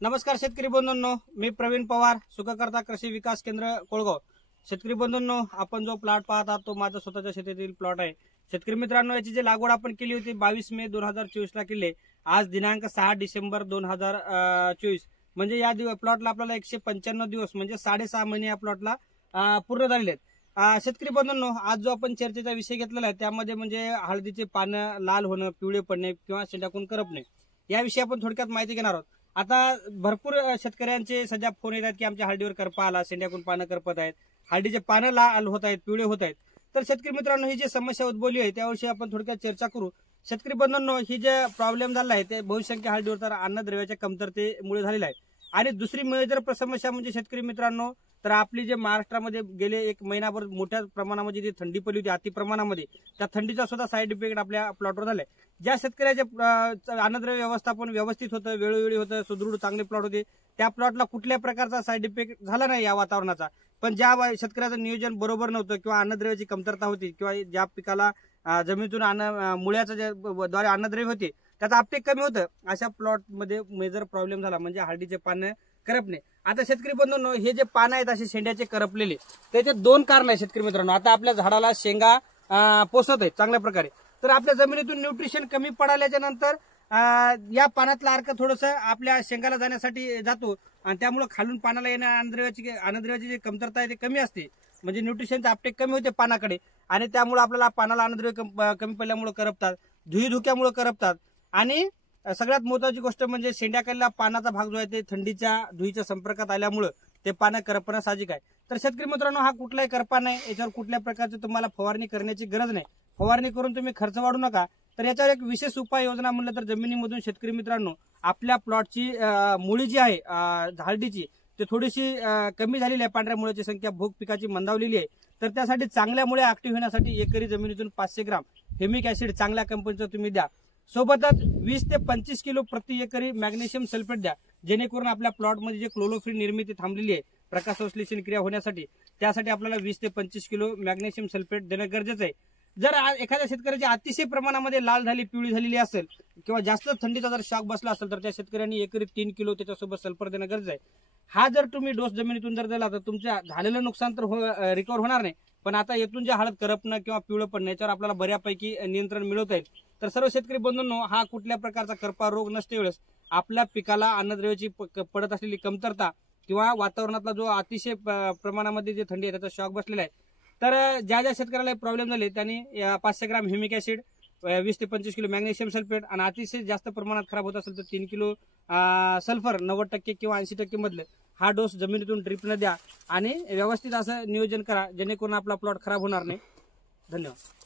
नमस्कार शेतकरी बंधूंनो, मी प्रवीण पवार, सुखकर्ता कृषी विकास केंद्र कोळगाव। शेतकरी बंधूंनो, आपण जो प्लॉट पाहत आहात तो माझा स्वतःच्या शेतातील प्लॉट आहे। शेतकरी मित्रांनो, याची जी लागवड आपण केली होती 22 मे 2024 ला केली। आज दिनांक 6 डिसेंबर 2024 म्हणजे या प्लॉटला आपल्याला 195 दिवस म्हणजे 6.5 महिने या प्लॉटला पूर्ण झालेले आहेत। शेतकरी बंधूंनो, आज जो आपण चर्चेचा विषय घेतलेला आहे त्यामध्ये म्हणजे हळदीचे पानं लाल होणं, पिवळे पडणे किंवा शेंडाकून करपणे याविषयी आपण थोडक्यात माहिती घेणार आहोत। आता भरपूर शेतकऱ्यांचे सध्या फोन येतात की आमच्या हळदीवर करपा आला, शेंड्याकून पानं करपत आहेत, हळदीचे पानं लाल होत आहेत, पिवळे होत आहेत। तर शेतकरी मित्रांनो, ही जी समस्या उद्भवली आहे त्याविषयी आपण थोडक्यात चर्चा करू। शेतकरी बंधूंनो, ही जे प्रॉब्लेम झाला आहे ते बहुसंख्य हळदीवर तर अन्नद्रव्याच्या कमतरतेमुळे झालेला आहे। आणि दुसरी मेजर समस्या म्हणजे शेतकरी मित्रांनो, तर आपली जे महाराष्ट्रामध्ये गेले एक महिनाभर मोठ्या प्रमाणामध्ये जी थंडी पडली होती अति प्रमाणामध्ये, त्या थंडीचा सुद्धा साईड इफेक्ट आपल्या प्लॉटवर झालाय। ज्या शेतकऱ्याचे अन्नद्रव्य व्यवस्थापन व्यवस्थित होतं, वेळोवेळी होतं, सुदृढ चांगले प्लॉट होते, त्या प्लॉटला कुठल्या प्रकारचा साईड इफेक्ट झाला नाही या वातावरणाचा। पण ज्या शेतकऱ्याचं नियोजन बरोबर नव्हतं किंवा अन्नद्रव्याची कमतरता होती किंवा ज्या पिकाला जमिनीतून मुळ्याचं द्वारे अन्नद्रव्य होते त्याचा अपटेक कमी होतं, अशा प्लॉट मध्ये मेजर प्रॉब्लेम झाला म्हणजे हळदीचे पानं करपणे। आता शेतकरी बंधूंनो, हे जे पानं आहेत असे शेंड्याचे करपलेले, त्याचे दोन कारण आहेत शेतकरी मित्रांनो। आता आपल्या झाडाला शेंगा पोसत आहेत चांगल्या प्रकारे, तर आपल्या जमिनीतून न्यूट्रिशन कमी पडाल्याच्या नंतर या पानातला अर्क थोडस आपल्या शेंगाला जाण्यासाठी जातो आणि त्यामुळे खालून पानाला येण्या अन्नद्रव्याची जी कमतरता आहे ते कमी असते, म्हणजे न्यूट्रिशनचा अपटेक कमी होते पानाकडे आणि त्यामुळे आपल्याला पानाला अन्नद्रव्य कमी पडल्यामुळे करपतात, धुई धुक्यामुळे करपतात। आणि सगळ्यात महत्वाची गोष्ट म्हणजे शेंड्याकडला पानाचा भाग जो आहे ते थंडीच्या धुईच्या संपर्कात आल्यामुळे ते पानं करपणं साहजिक आहे। तर शेतकरी मित्रांनो, हा कुठलाही करपा नाही, याच्यावर कुठल्या प्रकारची तुम्हाला फवारणी करण्याची गरज नाही। फवारणी करून तुम्ही खर्च वाढू नका। तर याच्यावर एक विशेष उपाययोजना म्हणलं तर जमिनीमधून शेतकरी मित्रांनो आपल्या प्लॉटची मुळी जी आहे हळदीची ते थोडीशी कमी झालेली आहे, पांढऱ्या मुळ्याची संख्या भोग पिकाची मंदावलेली आहे। तर त्यासाठी चांगल्या मुळे ऍक्टिव्ह होण्यासाठी एकरी जमिनीतून 500 ग्राम ह्युमिक ऍसिड चांगल्या कंपनीचं तुम्ही द्या। सोबतच 20 ते 25 किलो प्रति एकरी मॅग्नेशियम सल्फेट द्या, जेणेकरून आपल्या प्लॉटमध्ये जे क्लोरोफिल निर्मिती थांबलेली आहे प्रकाश संश्लेषण क्रिया होण्यासाठी, त्यासाठी आपल्याला 20 ते 25 किलो मॅग्नेशियम सल्फेट देणं गरजेचं आहे। जर एखाद्या शेतकऱ्याची अतिशय प्रमाणामध्ये लाल झाली, पिवळी झालेली असेल किंवा जास्त थंडीचा जर शॉक बसला असेल तर त्या शेतकऱ्यांनी एकरी 3 किलो त्याच्यासोबत सल्फर देणं गरजेचं आहे। हा जर तुम्ही डोस जमिनीतून जर दिला तर तुमच्या झालेलं नुकसान तर रिकव्हर होणार नाही, पण आता येथून जे हळद करपणं किंवा पिवळं पडणं याच्यावर आपल्याला बऱ्यापैकी नियंत्रण मिळवता येईल। तर सर्व शेतकरी बंधूंनो, हा कुठल्या प्रकारचा करपा रोग नसते वेळेस आपल्या पिकाला अन्नद्रव्याची पडत असलेली कमतरता किंवा वातावरणातला जो अतिशय प्रमाणामध्ये जे थंडी आहे त्याचा शॉक बसलेला आहे, तर ज्या शेतकऱ्याला प्रॉब्लेम झाले त्यांनी 500 ग्राम ह्युमिक ऍसिड, 20 ते 25 किलो मॅग्नेशियम सल्फेट आणि अतिशय जास्त प्रमाणात खराब होत असेल तर 3 किलो सल्फर 90% किंवा 80% मधले हा डोस जमिनीतून ड्रिपनं द्या आणि व्यवस्थित असं नियोजन करा, जेणेकरून आपला प्लॉट खराब होणार नाही। धन्यवाद।